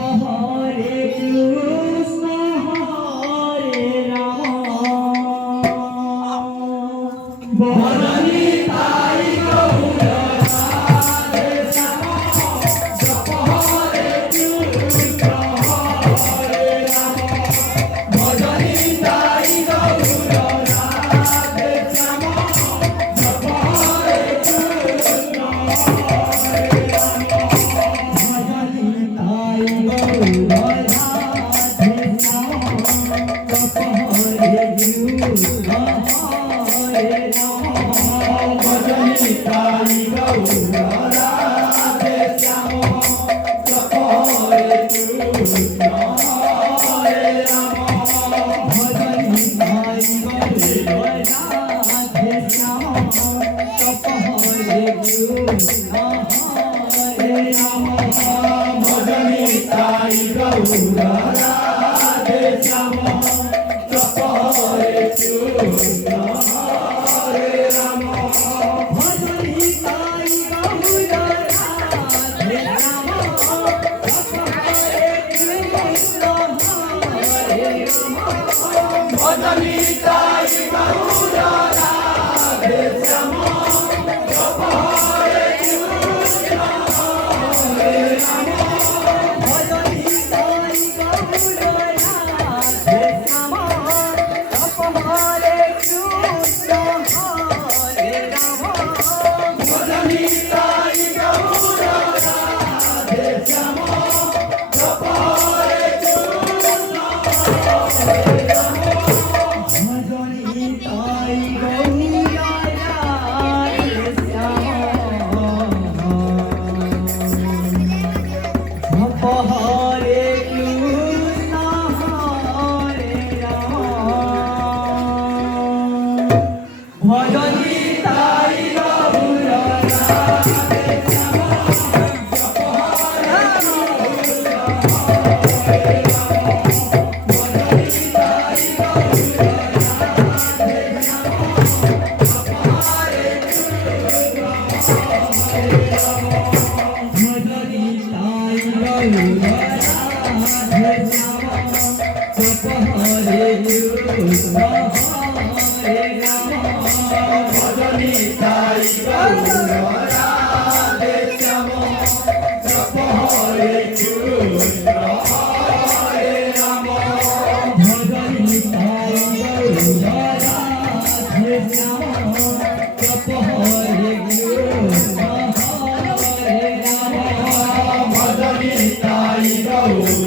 Hare Krishna, Hare Rama, Bharani Tai Gaura Radhe Shama, Japa Hare Krishna, Hare Rama, Bharani Tai Gaura Radhe Shama, Japa Hare Krishna, Hare Rama, Bharani Tai Gaura Radhe Shama, Japa Hare Krishna, Hare Rama, Bharani Tai Gaura Radhe Shama, Japa Hare Krishna, Hare Rama, Bharani Tai Gaura Radhe Shama, Japa Hare Krishna, Hare Rama, Bharani Tai Gaura Radhe Shama, Japa Hare Krishna, Hare Rama, Bharani Tai Gaura Radhe Shama, Japa Hare Krishna, Hare Rama, Bharani Tai Gaura Radhe Shama, Japa Hare Krishna, Hare Rama, Bharani Tai Gaura Radhe Shama, Japa Hare Krishna, Hare Rama, Bharani Tai Gaura Radhe Shama, Japa Hare Krishna, Hare Rama, Bharani Tai Gaura Radhe Shama, Japa Hare Krishna, Hare Rama, Bharani Tai Gaura Radhe Shama, Japa Hare Krishna, Hare Rama, Bharani Tai Gaura Radhe Shama, Japa Hare Krishna, Hare Rama, Bharani Tai Gaura Radhe Shama, Japa Hare Krishna, Hare Rama, Bharani Tai Gaura Radhe Shama, Japa Hare Krishna, Hare Rama, Bharani Tai Gaura Radhe Shama, Japa Hare Krishna, Hare Rama, Bharani Tai Gaura